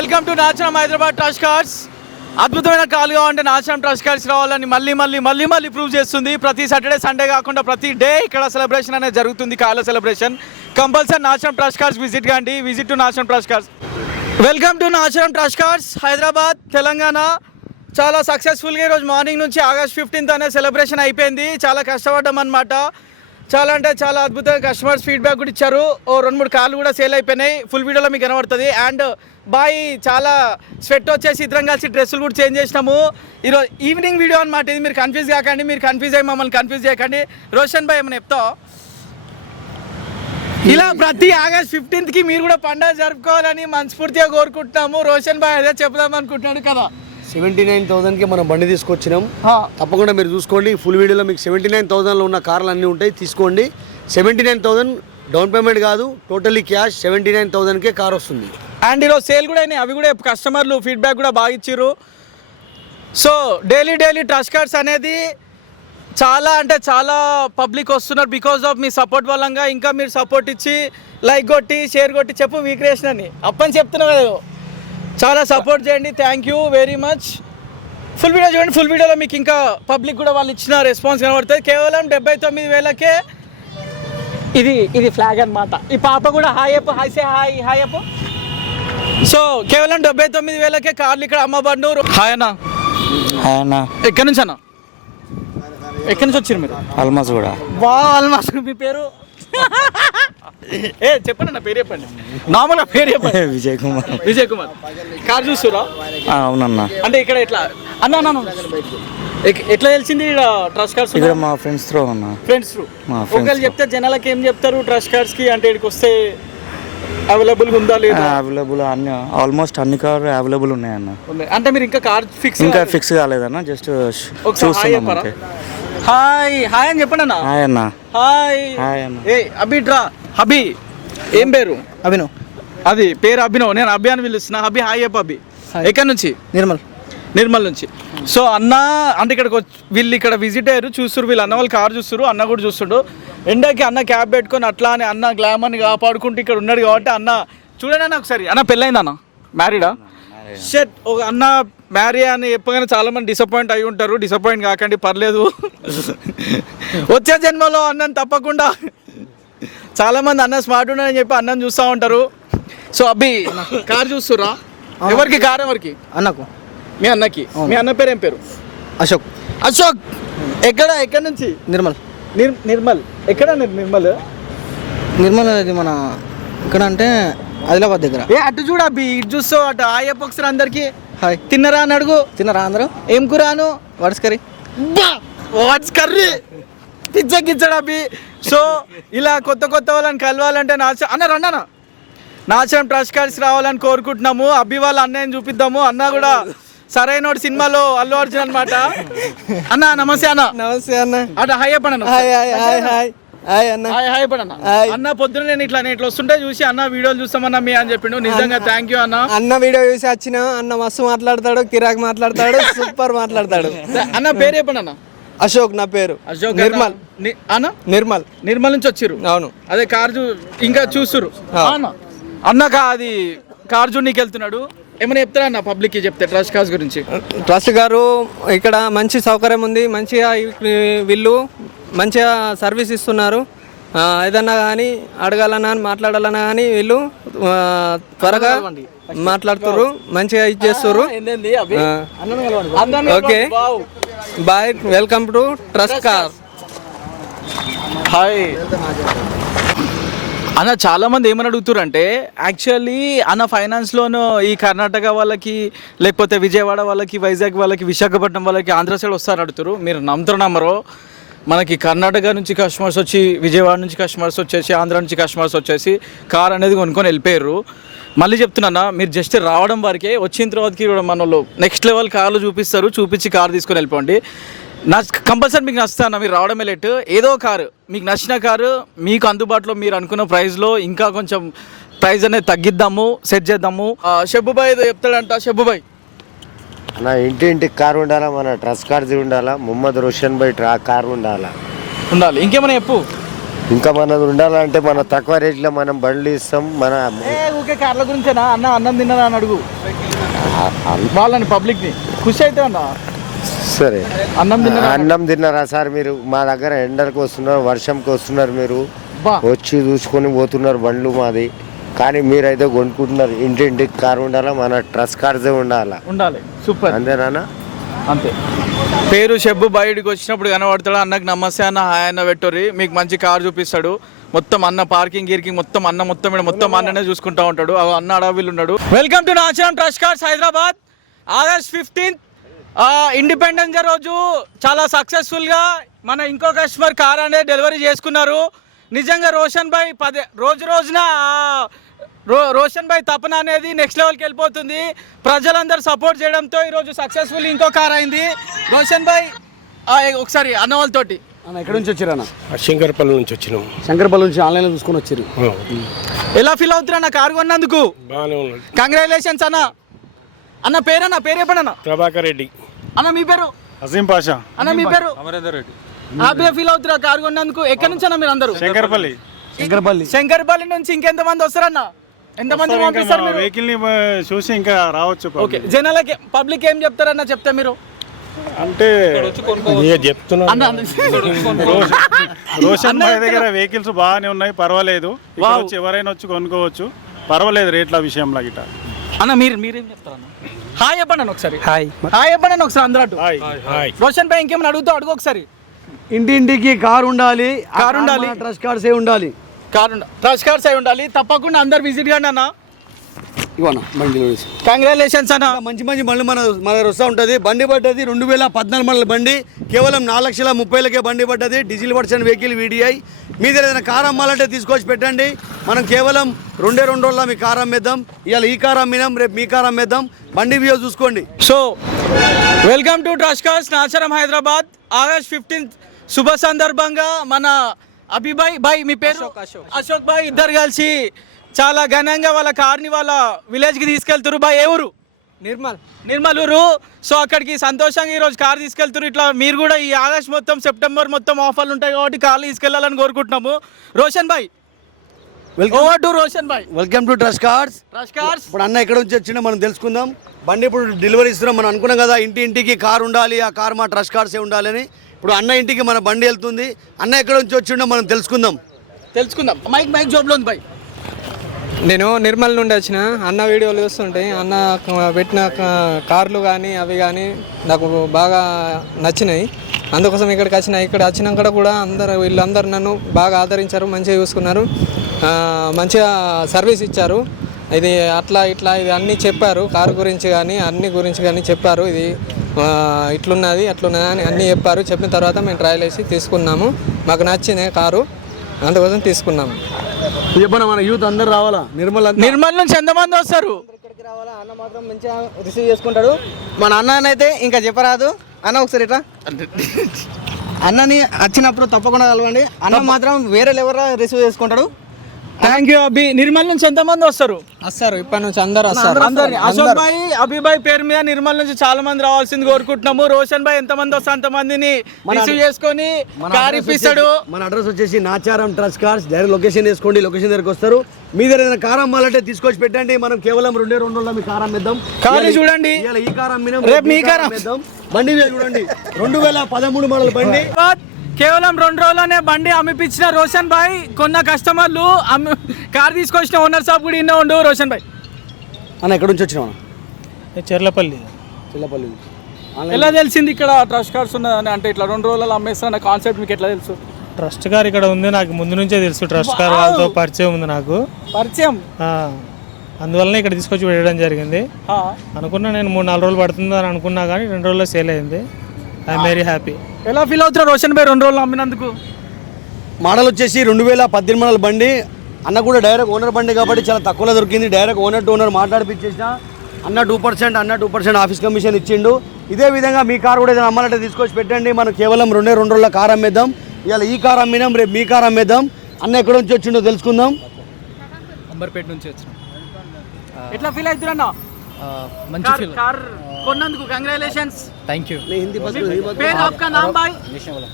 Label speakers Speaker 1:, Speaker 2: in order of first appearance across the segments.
Speaker 1: Welcome to Nachanam Hyderabad trust cars అద్భుతమైన call కావాలంటే నాచనం trust cars రావాలని మళ్ళీ మళ్ళీ మళ్ళీ మళ్ళీ ప్రూవ్ చేస్తుంది. ప్రతి సాటర్డే సండే కాకుండా ప్రతి డే ఇక్కడ సెలబ్రేషన్ అనేది జరుగుతుంది కాల celebration compulsory Nachanam trust cars visit కాండి visit to Nachanam trust cars welcome to Nachanam trust cars Hyderabad Telangana. చాలా సక్సెస్ఫుల్గా ఈరోజు మార్నింగ్ నుంచి ఆగస్ట్ ఫిఫ్టీన్త్ అనే సెలబ్రేషన్ అయిపోయింది. చాలా కష్టపడ్డాం అనమాట చాలా అంటే చాలా అద్భుతంగా కస్టమర్స్ ఫీడ్బ్యాక్ కూడా ఇచ్చారు. ఓ రెండు మూడు కార్లు కూడా సేల్ అయిపోయినాయి. ఫుల్ వీడియోలో మీకు కనబడుతుంది. అండ్ బాయ్ చాలా స్వెట్ వచ్చేసి ఇద్దరం కలిసి డ్రెస్సులు కూడా చేంజ్ చేసినాము. ఈరోజు ఈవినింగ్ వీడియో అనమాట ఇది మీరు కన్ఫ్యూజ్ కాకండి మీరు కన్ఫ్యూజ్ అయ్యి మమ్మల్ని కన్ఫ్యూజ్ చేయకండి. రోషన్ బాయ్ ఏమైనా చెప్తావు? ఇలా ప్రతి ఆగస్ట్ ఫిఫ్టీన్త్కి మీరు కూడా పండుగ జరుపుకోవాలని మనస్ఫూర్తిగా కోరుకుంటున్నాము. రోషన్ బాయ్ అదే చెప్దాం అనుకుంటున్నాడు కదా.
Speaker 2: సెవెంటీ నైన్ థౌసండ్కి మనం బండి తీసుకొచ్చినాం. తప్పకుండా మీరు చూసుకోండి. ఫుల్ వీడియోలో మీకు సెవెంటీ నైన్ థౌసండ్లో ఉన్న కార్లు అన్నీ ఉంటాయి. తీసుకోండి. Seventy nine thousand down payment కాదు. టోటల్లీ క్యాష్ సెవెంటీ నైన్ థౌసండ్కే కార్ వస్తుంది.
Speaker 1: అండ్ ఈరోజు సేల్ కూడా అయినాయి. అవి కూడా కస్టమర్లు ఫీడ్బ్యాక్ కూడా బాగా ఇచ్చారు so daily daily trust cars అనేది చాలా అంటే చాలా పబ్లిక్ వస్తున్నారు బికాస్ ఆఫ్ మీ సపోర్ట్ వల్లంగా. ఇంకా మీరు సపోర్ట్ ఇచ్చి లైక్ కొట్టి షేర్ కొట్టి చెప్పు వీక్రేషన్ అని. అప్పని చెప్తున్నావు కదా. చాలా సపోర్ట్ చేయండి. Thank you very much full video చూడండి. ఫుల్ వీడియోలో మీకు ఇంకా పబ్లిక్ కూడా వాళ్ళు ఇచ్చిన రెస్పాన్స్ కనబడుతుంది. కేవలం డెబ్బై తొమ్మిది వేలకే ఇది ఇది ఫ్లాగ్ అన్నమాట. ఈ పాప కూడా hi Appu hi say hi hi Appu so కేవలం డెబ్బై తొమ్మిది వేలకే కార్లు ఇక్కడ అమ్మబడిను హాయ్ అన్న.
Speaker 3: ఆయన
Speaker 1: ఎక్కడి నుంచి అన్న? ఎక్కడి నుంచి వచ్చారు మీరు?
Speaker 3: ఆల్మోస్ట్ కూడా.
Speaker 1: వా ఆల్మోస్ట్ మీ పేరు? ఏ చెప్పండి అన్న పేరు చెప్పండి నార్మల్గా పేరు చెప్పండి
Speaker 3: విజయ్ కుమార్.
Speaker 1: విజయ్ కుమార్. కార్ చూస్తురా?
Speaker 3: అవునన్నా.
Speaker 1: అంటే ఇక్కడ ఎట్లా? అన్న అన్న అన్న. ఎట్లా తెలిసింది ట్రస్ట్ కార్డ్స్
Speaker 3: ఇక్కడ మా ఫ్రెండ్స్ త్రో అన్న.
Speaker 1: ఫ్రెండ్స్
Speaker 3: మా friends
Speaker 1: ఒకవేళ చెప్తే జనాలకి ఏం చెప్తారు? ట్రస్ట్ కార్డ్స్కి అంటే ఇక్కడికి వస్తే అవైలబుల్ ఉందా లేదా?
Speaker 3: అవైలబుల్ అన్ని ఆల్మోస్ట్ అన్ని కార్ అవైలబుల్ ఉన్నాయన్న.
Speaker 1: ఉన్నాయి. అంటే మీరు ఇంకా కార్ ఫిక్స్
Speaker 3: ఇంకా ఫిక్స్ కాలేదన్న జస్ట్ చూస్తున్నాం
Speaker 1: హాయ్ హాయ్ అని చెప్పండి అన్న.
Speaker 3: హాయ్ అన్న.
Speaker 1: హాయ్.
Speaker 3: హాయ్ అన్న.
Speaker 1: ఏ అభి డ్రా. అభి ఏం పేరు?
Speaker 4: అభినవ్.
Speaker 1: అది పేరు అభినవ్. నేను అభి అని పిలుస్తున్నా. అభి హాయ్ చెప్పు అభి ఎక్కడి నుంచి?
Speaker 4: నిర్మల్.
Speaker 1: నిర్మల్ నుంచి. సో అన్న అంటే ఇక్కడికి వచ్చి వీళ్ళు ఇక్కడ విజిట్ అయ్యారు. చూస్తారు వీళ్ళు. అన్న వాళ్ళు కారు చూస్తారు అన్న కూడా చూస్తుండు. ఎండకి అన్న క్యాబ్ పెట్టుకొని అట్లా అని అన్న గ్లామర్ని కాపాడుకుంటూ ఇక్కడ ఉన్నాడు కాబట్టి అన్న చూడండి అన్న ఒకసారి. అన్న పెళ్ళైంది అన్న? మ్యారీడా షెట్ ఒక అన్న మ్యారీ అని చెప్పగానే చాలా మంది డిసప్పాయింట్ అయి ఉంటారు. డిసప్పాయింట్ కాకండి పర్లేదు. వచ్చే జన్మలో అన్నం తప్పకుండా చాలా మంది అన్న స్మార్ట్ ఉన్నాడని చెప్పి అన్నం చూస్తూ ఉంటారు. సో అబ్బి కార్ చూస్తురా ఎవరికి కార్ ఎవరికి?
Speaker 4: అన్నకు.
Speaker 1: మీ అన్నకి. మీ అన్న పేరు ఏం పేరు?
Speaker 4: అశోక్.
Speaker 1: అశోక్! ఎక్కడ ఎక్కడ నుంచి?
Speaker 4: నిర్మల్.
Speaker 1: నిర్ నిర్మల్. ఎక్కడ నిర్- నిర్మల్?
Speaker 4: నిర్మల్ ఇది మన ఇక్కడ అంటే ఆదిలాబాద్ దగ్గర.
Speaker 1: ఏ అటు చూడ అబ్బి ఇటు చూస్తావు అటు ఆయప్ప ఒకసారి అందరికి.
Speaker 4: హాయ్.
Speaker 1: తిన్నరా అని అడుగు.
Speaker 4: తిన్నారా అందరూ?
Speaker 1: ఏం కూరాను
Speaker 4: వాట్స్ కర్రీ.
Speaker 1: What's curry! పిచ్చకిచ్చాడు అబ్బి సో ఇలా కొత్త కొత్త వాళ్ళని కలవాలంటే నాచ అన్న రండనా నాచరం ట్రస్ట్ కార్డ్స్ రావాలని కోరుకుంటున్నాము. అబ్బి వాళ్ళ అన్నయ్యని చూపిద్దాము. అన్న కూడా సరైనోడు సినిమాలో అల్లు అర్జున్ అనమాట అన్న నమస్తే అన్న.
Speaker 4: నమస్తే అన్న.
Speaker 1: అటు హాయ్ చెప్పండి
Speaker 4: హాయ్ హాయ్ హాయ్ హాయ్. అన్న.
Speaker 1: హాయ్ హాయ్ పడన్న. అన్న. పొద్దున నేను ఇట్లా నేను ఇట్లా వస్తుంటే చూసి అన్న వీడియోలు చూస్తామన్నా మీ అని చెప్పిండు. నిజంగా థ్యాంక్ యూ అన్న.
Speaker 4: అన్న వీడియో చూసి వచ్చిన అన్న మస్తు మాట్లాడతాడు కిరాక్ మాట్లాడతాడు సూపర్ మాట్లాడతాడు.
Speaker 1: అన్న పేరు చెప్పండి అన్న.
Speaker 4: అశోక్ నా పేరు.
Speaker 1: అశోక్
Speaker 4: నిర్మల్.
Speaker 1: అన్న.
Speaker 4: నిర్మల్.
Speaker 1: నిర్మల్ నుంచి వచ్చిర్రు?
Speaker 4: అవును.
Speaker 1: అదే కార్ చూ ఇంకా చూస్తురు
Speaker 4: ఆ.
Speaker 1: అన్న. అన్న కా అది కార్ చూడనీకి వెళ్తున్నాడు ఏమైనా చెప్తారా అన్న పబ్లిక్కి చెప్తే ట్రస్ట్ కార్స్ గురించి?
Speaker 4: ట్రస్ట్ గారు ఇక్కడ మంచి సౌకర్యం ఉంది మంచిగా వీళ్ళు మంచిగా సర్వీస్ ఇస్తున్నారు. ఏదన్నా కానీ అడగాలన్నా కానీ మాట్లాడాలన్నా కానీ వీళ్ళు త్వరగా మాట్లాడుతున్నారు మంచిగా
Speaker 1: కలవండి. అన్నని
Speaker 4: okay. Bye welcome to trust car.
Speaker 1: Hi. అన్న చాలా మంది ఏమని అడుగుతారు అంటే యాక్చువల్లీ అన్న ఫైనాన్స్ లోన్ ఈ కర్ణాటక వాళ్ళకి లేకపోతే విజయవాడ వాళ్ళకి వైజాగ్ వాళ్ళకి విశాఖపట్నం వాళ్ళకి ఆంధ్ర సైడ్ వస్తారు అడుగుతారు మీరు నమ్ముతారు నమ్మరు మనకి కర్ణాటక నుంచి కస్టమర్స్ వచ్చి విజయవాడ నుంచి కస్టమర్స్ వచ్చేసి ఆంధ్ర నుంచి కస్టమర్స్ వచ్చేసి కార్ అనేది కొనుక్కొని వెళ్ళిపోయారు మళ్ళీ చెప్తున్నా మీరు జస్ట్ రావడం వరకే వచ్చిన తర్వాతకి మన వాళ్ళు నెక్స్ట్ లెవెల్ కార్లు చూపిస్తారు చూపించి కార్ తీసుకొని వెళ్ళిపోండి. నా కంపల్సరీ మీకు నచ్చుతాను మీరు రావడమే లేట్ ఏదో కారు మీకు నచ్చిన కారు మీకు అందుబాటులో మీరు అనుకున్న ప్రైస్లో ఇంకా కొంచెం ప్రైస్ అనేది తగ్గిద్దాము సెట్ చేద్దాము. షబ్బుబాయ్ ఏదో చెప్తాడంట షబ్బుబాయ్.
Speaker 5: నా ఇంటి ఇంటికి కారు ఉండాలా మన ట్రస్ట్ కార్డ్స్ ఉండాలా ముహమ్మద్ రోషన్ బై ట్రా కారు ఉండాలా?
Speaker 1: ఉండాలి. ఇంకేమైనా చెప్పు.
Speaker 5: ఇంకా మనది ఉండాలంటే మన తక్కువ రేట్లో మనం బండ్లు ఇస్తాం మన
Speaker 1: ఊకే కార్ల గురించేనా? అన్న అన్నం తిన్నదా అని అడుగు. వాళ్ళని పబ్లిక్ని. ఖుషి అయితే అన్న?
Speaker 5: సరే.
Speaker 1: అన్నం తిన్నదా?
Speaker 5: అన్నం తిన్నారా సార్ మీరు? మా దగ్గర ఎండలకు వస్తున్నారు వర్షంకి వస్తున్నారు మీరు. వచ్చి చూసుకొని పోతున్నారు బండ్లు మాది. కానీ మీరైతే కొనుక్కుంటున్నారు. ఇంటింటికి కారు ఉండాలా? మన ట్రస్ కార్సే ఉండాలా?
Speaker 1: ఉండాలి. సూపర్.
Speaker 5: అంతేనా
Speaker 1: అంతే. పేరు షెబ్బు బయటికి వచ్చినప్పుడు కనబడతాడు. అన్నకు నమస్తే అన్న హాయ్ అన్న పెట్టుర్రి. మీకు మంచి కార్ చూపిస్తాడు. మొత్తం అన్న పార్కింగ్ గీర్కింగ్ మొత్తం అన్న మొత్తం మొత్తం అన్ననే చూసుకుంటా ఉంటాడు. అన్న అడవిలు ఉన్నాడు. Welcome to Nacharam trust cars Hyderabad August fifteenth independence day రోజు చాలా సక్సెస్ఫుల్గా మన ఇంకో కస్టమర్ కార్ అనేది డెలివరీ చేసుకున్నారు. నిజంగా రోషన్ భాయ్ పదే రోజు రోజున రో రోషన్ భాయ్ తపన అనేది నెక్స్ట్ లెవెల్కి వెళ్ళిపోతుంది. ప్రజలందరూ సపోర్ట్ చేయడంతో ఈరోజు సక్సెస్ఫుల్ ఇంకో కార్ అయింది. రోషన్ భాయ్ ఆ, ఒకసారి అన్న వాళ్ళతోటి.
Speaker 2: అన్న ఎక్కడి నుంచి వచ్చారు అన్న?
Speaker 6: శంకరపల్లి నుంచి వచ్చినాం.
Speaker 2: శంకర్పల్లి నుంచి ఆన్లైన్లో చూసుకొని వచ్చారు.
Speaker 1: ఎలా ఫీల్ అవుతున్నా అన్న కారు కొన్నందుకు?
Speaker 6: బాగానే ఉన్నాడు
Speaker 1: కంగ్రాచులేషన్స్ అన్న. అన్న పేరన్న పేరు చెప్పండి అన్న.
Speaker 6: ప్రభాకర్ రెడ్డి.
Speaker 1: అన్న మీ పేరు?
Speaker 6: అజీం పాషా.
Speaker 1: అన్న మీ పేరు? అమరేందర్ రెడ్డి. హ్యాపీగా ఫీల్ అవుతున్నా కారు కొన్నందుకు? ఎక్కడి నుంచి అన్న మీరు అందరూ?
Speaker 6: శంకరపల్లి.
Speaker 2: శంకర్పల్లి.
Speaker 1: శంకర్పల్లి. నుంచి ఇంకెంత మంది వస్తారన్న? ఎంత మంది పంపిస్తారు మీరు
Speaker 6: వెహికల్ని చూసి ఇంకా రావచ్చు
Speaker 1: ఓకే జనాలకి పబ్లిక్ ఏం చెప్తారన్న చెప్తే మీరు
Speaker 6: అంటే రోషన్ భాయ్ దగ్గర వెహికల్స్ బాగానే ఉన్నాయి పర్వాలేదు. వచ్చి ఎవరైనా వచ్చి కొనుక్కోవచ్చు పర్వాలేదు రేట్ల విషయంలో గిట
Speaker 1: అన్న మీరు మీరేం చెప్తారన్న హాయ్ చెప్పండి అన్న ఒకసారి హాయ్ హాయ్ చెప్పండి అన్న ఒకసారి అందరూ అటు
Speaker 6: హాయ్ హాయ్
Speaker 1: రోషన్ భాయ్ ఇంకేమైనా అడుగుతూ అడుగు ఒకసారి
Speaker 2: ఇంటింటికి కారు ఉండాలి
Speaker 1: కారు ఉండాలి.
Speaker 2: ట్రస్ట్ కార్డ్సే ఉండాలి
Speaker 1: కార్ ట్రస్ట్ కార్డ్స్ అయి ఉండాలి. తప్పకుండా అందరు విజిట్ కండి అన్న.
Speaker 2: ఇవన్న బండిలో వేసి.
Speaker 1: కంగ్రాచులేషన్స్ అన్న.
Speaker 2: మంచి మంచి బండ్లు మన మన దగ్గర వస్తూ ఉంటుంది. బండి పడ్డది రెండు వేల పద్నాలుగు మండల బండి. కేవలం నాలుగు లక్షల ముప్పైలకే బండి పడ్డది. డీజిల్ వర్షన్ వెహికల్ వీడిఐ మీ దగ్గర ఏదైనా కార్ అమ్మాలంటే తీసుకొచ్చి పెట్టండి. మనం కేవలం రెండే రెండు రోజుల్లో మీ కార్ అమ్మేద్దాం. ఇవాళ ఈ కార్ అమ్మినాం రేపు మీ కార్ అమ్మేద్దాం. బండి వ్యూ చూసుకోండి.
Speaker 1: So welcome to trust cars Nacharam Hyderabad. August fifteenth శుభ సందర్భంగా మన అభిబాయ్ బాయ్ మీ పేరు? అశోక్ బాయ్ ఇద్దరు కలిసి చాలా ఘనంగా వాళ్ళ కార్ని వాళ్ళ విలేజ్కి తీసుకెళ్తారు బాయ్ ఏ ఊరు?
Speaker 4: నిర్మల్.
Speaker 1: నిర్మల్ ఊరు. సో అక్కడికి సంతోషంగా ఈరోజు కార్ తీసుకెళ్తారు. ఇట్లా మీరు కూడా ఈ ఆగస్ట్ మొత్తం సెప్టెంబర్ మొత్తం ఆఫర్లు ఉంటాయి కాబట్టి కార్లు తీసుకెళ్ళాలని కోరుకుంటున్నాము. రోషన్ బాయ్
Speaker 2: welcome
Speaker 1: over to Roshan bye
Speaker 2: welcome to trust cars
Speaker 1: trust cars
Speaker 2: ఇప్పుడు అన్న ఎక్కడ నుంచి వచ్చిందో మనం తెలుసుకుందాం. బండి ఇప్పుడు డెలివరీ ఇస్తున్నాం. మనం అనుకున్నాం కదా ఇంటి ఇంటికి కార్ ఉండాలి ఆ కార్ మా ట్రస్ట్ కార్డ్సే ఉండాలని. ఇప్పుడు అన్న ఇంటికి మన బండి వెళ్తుంది. అన్న ఎక్కడ నుంచి వచ్చిండో మనం తెలుసుకుందాం.
Speaker 1: తెలుసుకుందాం. మైక్ మైక్ జాబ్లో ఉంది బాయ్
Speaker 4: నేను నిర్మల్ నుండి వచ్చిన. అన్న వీడియోలు చూస్తుంటే అన్న పెట్టిన కార్లు కానీ అవి కానీ నాకు బాగా నచ్చినాయి. అందుకోసం ఇక్కడికి వచ్చిన ఇక్కడ వచ్చినాక కూడా అందరు వీళ్ళందరూ నన్ను బాగా ఆదరించారు మంచిగా చూసుకున్నారు. మంచిగా సర్వీస్ ఇచ్చారు. ఇది అట్లా ఇట్లా ఇది అన్నీ చెప్పారు. కారు గురించి కానీ అన్ని గురించి కానీ చెప్పారు. ఇది ఇట్లున్నది అట్లున్నది అని అన్నీ చెప్పారు. చెప్పిన తర్వాత మేము ట్రయల్ వేసి తీసుకున్నాము. మాకు నచ్చింది కారు. అందుకోసం తీసుకున్నాము.
Speaker 2: చెప్పన మన యూత్ అందరు రావాలా? నిర్మల్.
Speaker 1: నిర్మల్ నుంచి ఎంతమంది వస్తారు?
Speaker 7: ఇక్కడికి రావాలా? అన్న మాత్రం మంచిగా రిసీవ్ చేసుకుంటాడు. మన అన్న అయితే ఇంకా చెప్పరాదు. అన్న ఒకసారి ఇట్లా. అన్నని వచ్చినప్పుడు తప్పకుండా కలవండి. అన్న మాత్రం వేరే లెవెల్ రిసీవ్ చేసుకుంటాడు.
Speaker 1: థ్యాంక్ యూ అభి నిర్మల్ నుంచి ఎంతమంది వస్తారు?
Speaker 4: వస్తారు. ఇప్పటి నుంచి అందరు వస్తారు.
Speaker 1: అందరిని అశోక్ భాయ్ అభిబాయ్ పేరు మీద నిర్మల్ నుంచి చాలా మంది రావాల్సింది కోరుకుంటున్నాము. రోషన్ భాయ్ ఎంత మంది వస్తే అంతమందిని రిసీవ్ చేసుకొని కార్ ఇప్పిస్తాడు
Speaker 2: వచ్చేసి- మన అడ్రస్ వచ్చేసి Nacharam trust cars direct location వేసుకోండి. లొకేషన్ దగ్గరకు వస్తారు. మీ దగ్గర ఏదైనా కార్ అమ్మాలంటే తీసుకొచ్చి పెట్టండి. మనం కేవలం రెండే రెండు రోజుల్లో మీ కార్ అమ్మేద్దాం ఇవాళ-
Speaker 1: చూడండి.
Speaker 2: ఈ కార్ అమ్మినాం
Speaker 1: రేపు మీ కార్
Speaker 2: అమ్మేద్దాం బండి మీద చూడండి. రెండు వేల పదమూడు మోడల్ బండి.
Speaker 1: కేవలం రెండు రోజుల్లోనే బండి అమ్మిపించిన రోషన్ భాయ్ కొన్న కస్టమర్లు అమ్మి కార్ తీసుకొచ్చిన ఓనర్ షాప్ కూడా ఇన్న ఉండు రోషన్ భాయ్.
Speaker 2: అన్న ఎక్కడి నుంచి వచ్చినావు
Speaker 6: చెర్లపల్లి.
Speaker 2: చిల్లపల్లి నుంచి.
Speaker 1: ఎలా తెలిసింది ఇక్కడ ట్రస్ట్ కార్డ్స్ ఉన్నదని? అంటే ఇట్లా రెండు రోజులలో అమ్మేస్తున్న కాన్సెప్ట్ మీకు ఎట్లా తెలుసు?
Speaker 8: ట్రస్ట్ కార్ ఇక్కడ ఉంది నాకు ముందు నుంచే తెలుసు. ట్రస్ట్ కార్ వాళ్ళతో పరిచయం ఉంది నాకు.
Speaker 1: పరిచయం?
Speaker 8: ఆ, అందువల్లనే ఇక్కడ తీసుకొచ్చి పెట్టడం జరిగింది.
Speaker 1: ఆ.
Speaker 8: అనుకున్నా నేను మూడు నాలుగు రోజులు పడుతుంది అని అనుకున్నా కానీ రెండు రోజుల్లో సేల్ అయింది. ఐఎమ్ వెరీ హ్యాపీ
Speaker 1: ఎలా ఫీల్ అవుతున్నారు రోషన్ భాయ్ రెండు రోజులు అమ్మినందుకు
Speaker 2: మోడల్ వచ్చేసి రెండు వేల పద్దెనిమిది మోడల్ బండి. అన్న కూడా డైరెక్ట్ ఓనర్ బండి కాబట్టి చాలా తక్కువలో దొరికింది. డైరెక్ట్ ఓనర్ టు ఓనర్ మాట్లాడిపించేసిన. అన్న టూ పర్సెంట్ అన్న టూ పర్సెంట్ ఆఫీస్ కమిషన్ ఇచ్చిండు. ఇదే విధంగా మీ కార్ కూడా ఏదైనా అమ్మాలంటే తీసుకొచ్చి పెట్టండి. మనం కేవలం రెండే రెండు రోజుల కార్ అమ్మేద్దాం. ఇవాళ ఈ కార్ అమ్మినాం రేపు మీ కార్ అమ్మేద్దాం. అన్న ఎక్కడి నుంచి వచ్చిండో తెలుసుకుందాం.
Speaker 1: అంబర్పేట నుంచి వచ్చిన. ఎట్లా ఫీల్ అవుతున్నా
Speaker 9: మంచి ఫీల్
Speaker 1: కార్ को కంగ్రాచులేషన్స్
Speaker 9: थैंक यू
Speaker 2: हिंदी बस हिंदी बस
Speaker 1: फिर आपका नाम भाई?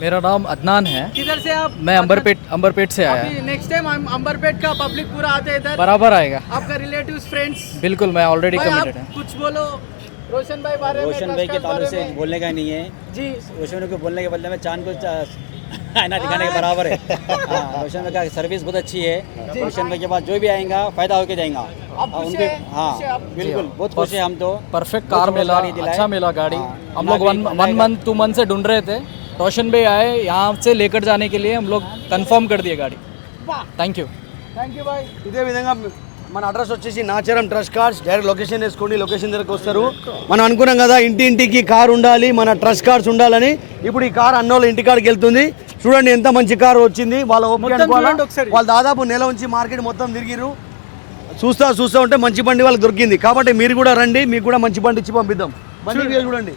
Speaker 9: मेरा नाम अदनान है।
Speaker 1: किधर से आप?
Speaker 9: मैं अंबरपेट अंबरपेट से आया।
Speaker 1: अभी नेक्स्ट टाइम हम अंबरपेट का पब्लिक पूरा आते इधर।
Speaker 9: बराबर आएगा।
Speaker 1: आपका रिलेटिव्स फ्रेंड्स
Speaker 9: बिल्कुल मैं ऑलरेडी
Speaker 1: भाई
Speaker 9: कमिटेड
Speaker 1: आप
Speaker 9: है।
Speaker 1: कुछ बोलो। रोशन भाई बारे में रोशन भाई के तालु से
Speaker 10: बोलने का नहीं है।
Speaker 1: जी।
Speaker 10: रोशन को बोलने के बदले में चाँद को ना दिखाने के बराबर है। हाँ, रोशन भाई का सर्विस बहुत अच्छी है। रोशन भाई के पास जो भी आएगा फ़ायदा होके जाएगा। उनके
Speaker 1: हाँ
Speaker 10: बिल्कुल बहुत खुश है हम तो।
Speaker 9: परफेक्ट कार मिला अच्छा मिला गाड़ी।
Speaker 10: हाँ,
Speaker 9: हम लोग वन मंथ टू मंथ से ढूंढ रहे थे। रोशन भाई आए यहाँ से लेकर जाने के लिए हम लोग कंफर्म कर दिए गाड़ी। थैंक यू
Speaker 1: थैंक यू भाई।
Speaker 2: इधर विधंगा మన అడ్రస్ వచ్చేసి Nacharam trust cars direct location వేసుకోండి లొకేషన్ దగ్గరకు వస్తారు. మనం అనుకున్నాం కదా ఇంటి ఇంటికి కార్ ఉండాలి మన ట్రస్ట్ కార్డ్స్ ఉండాలని. ఇప్పుడు ఈ కార్ అన్నోళ్ళ ఇంటి కాడికి వెళ్తుంది. చూడండి ఎంత మంచి కార్ వచ్చింది. వాళ్ళ. వాళ్ళు దాదాపు నెల ఉంచి మార్కెట్ మొత్తం తిరిగిరు చూస్తా చూస్తా ఉంటే మంచి బండి వాళ్ళకి దొరికింది. కాబట్టి మీరు కూడా రండి మీకు కూడా మంచి బండి ఇచ్చి పంపిద్దాం. బండి చూడండి.